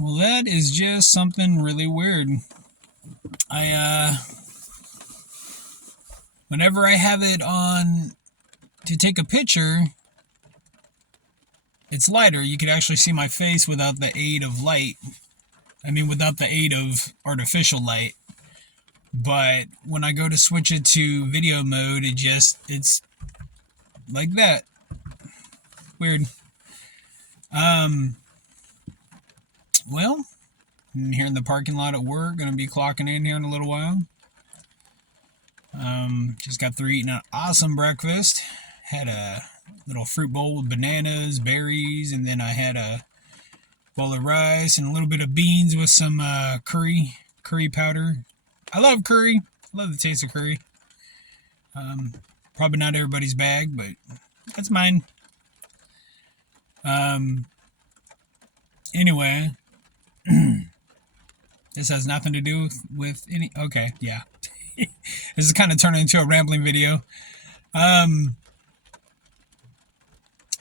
Well, that is just something really weird. I whenever I have it on to take a picture, it's lighter. You could actually see my face without the aid of light. I mean, without the aid of artificial light. But when I go to switch it to video mode, it's like that. Weird. Um, well, I'm here in the parking lot at work. Gonna be clocking in here in a little while. Just got through eating an awesome breakfast. Had a little fruit bowl with bananas, berries, and then I had a bowl of rice and a little bit of beans with some curry powder. I love curry. I love the taste of curry. Probably not everybody's bag, but that's mine. Anyway, this has nothing to do with any. Okay, yeah. This is kind of turning into a rambling video.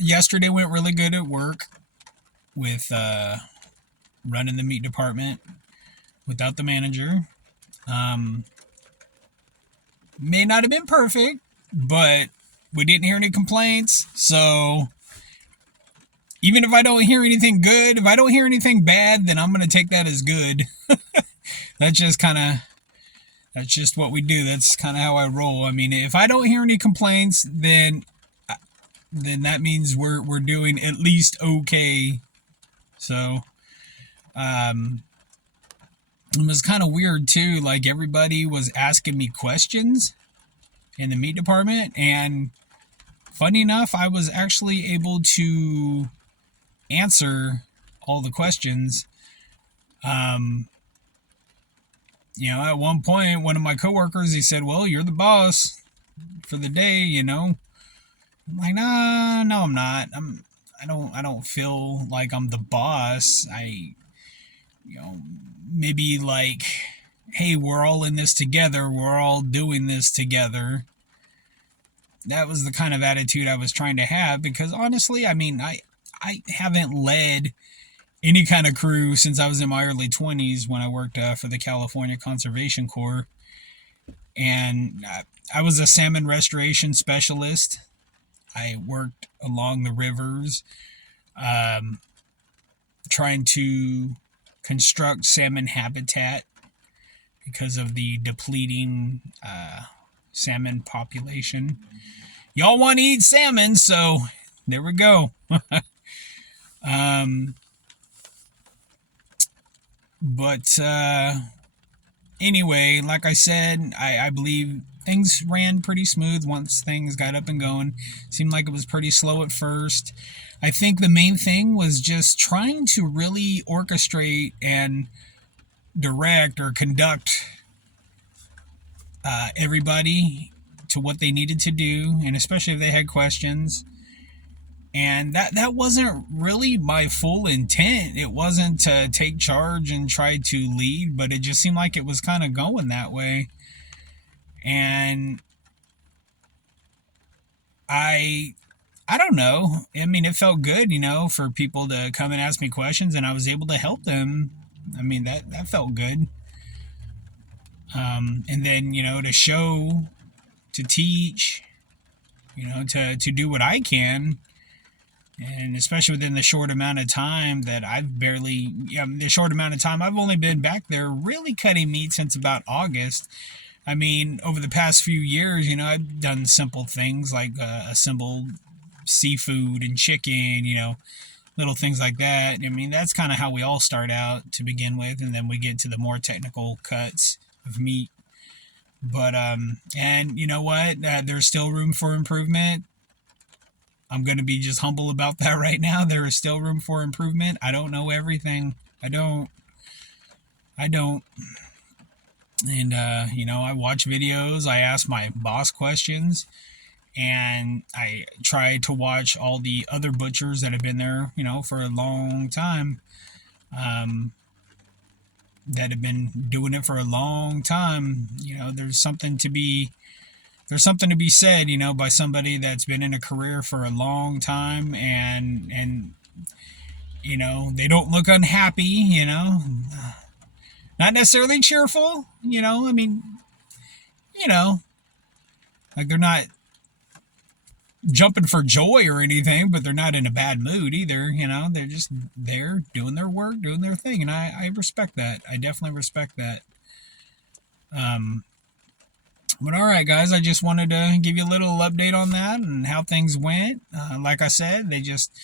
Yesterday went really good at work with running the meat department without the manager. May not have been perfect, but we didn't hear any complaints. So even if I don't hear anything good, if I don't hear anything bad, then I'm going to take that as good. That's just what we do. That's kind of how I roll. I mean, if I don't hear any complaints, then that means we're doing at least okay. So, it was kind of weird too. Like everybody was asking me questions in the meat department, and funny enough, I was actually able to answer all the questions. At one point, one of my coworkers, he said, "Well, you're the boss for the day," I'm like, "Nah, no, I'm not. I don't feel like I'm the boss. Maybe like, hey, we're all in this together. We're all doing this together." That was the kind of attitude I was trying to have, because honestly, I mean, I haven't led any kind of crew since I was in my early 20s when I worked for the California Conservation Corps. And I was a salmon restoration specialist. I worked along the rivers, trying to construct salmon habitat because of the depleting salmon population. Y'all want to eat salmon, so there we go. But anyway, like I said, I believe things ran pretty smooth once things got up and going. Seemed like it was pretty slow at first. I think the main thing was just trying to really orchestrate and direct or conduct everybody to what they needed to do, and especially if they had questions. And that wasn't really my full intent. It wasn't to take charge and try to lead, but it just seemed like it was kind of going that way. And I don't know. I mean, it felt good, for people to come and ask me questions, and I was able to help them. I mean, that felt good. And then, to show, to teach, to do what I can. And especially within the short amount of time that the short amount of time I've only been back there really cutting meat since about August. I mean, over the past few years, I've done simple things like assembled seafood and chicken, little things like that. I mean, that's kind of how we all start out to begin with, and then we get to the more technical cuts of meat. But, and you know what? There's still room for improvement. I'm going to be just humble about that right now. There is still room for improvement. I don't know everything. I don't. And, I watch videos. I ask my boss questions. And I try to watch all the other butchers that have been there, for a long time. That have been doing it for a long time. There's something to be said, by somebody that's been in a career for a long time, and They don't look unhappy, not necessarily cheerful, I mean, you know, like they're not jumping for joy or anything, but they're not in a bad mood either. They're just there doing their work, doing their thing, and I respect that. I definitely respect that. Um, but all right, guys, I just wanted to give you a little update on that and how things went. Like I said, they just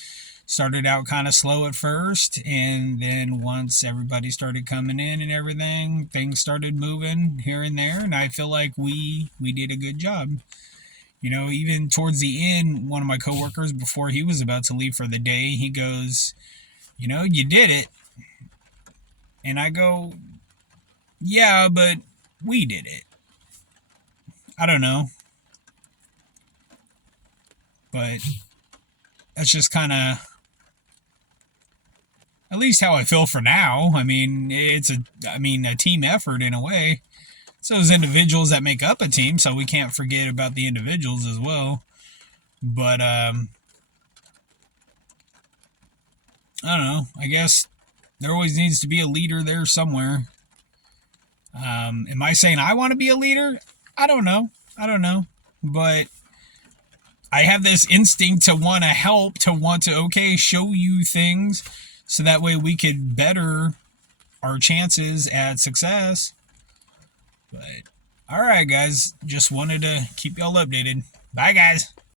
started out kind of slow at first, and then once everybody started coming in and everything, things started moving here and there, and I feel like we did a good job. Even towards the end, one of my coworkers, before he was about to leave for the day, he goes, you did it. And I go, yeah, but we did it. I don't know. But that's just kind of, at least how I feel for now. I mean, a team effort in a way. It's those individuals that make up a team, so we can't forget about the individuals as well. But, I don't know. I guess there always needs to be a leader there somewhere. Am I saying I want to be a leader? I don't know. But I have this instinct to want to help, to want to, show you things so that way we could better our chances at success. But, all right, guys. Just wanted to keep y'all updated. Bye, guys.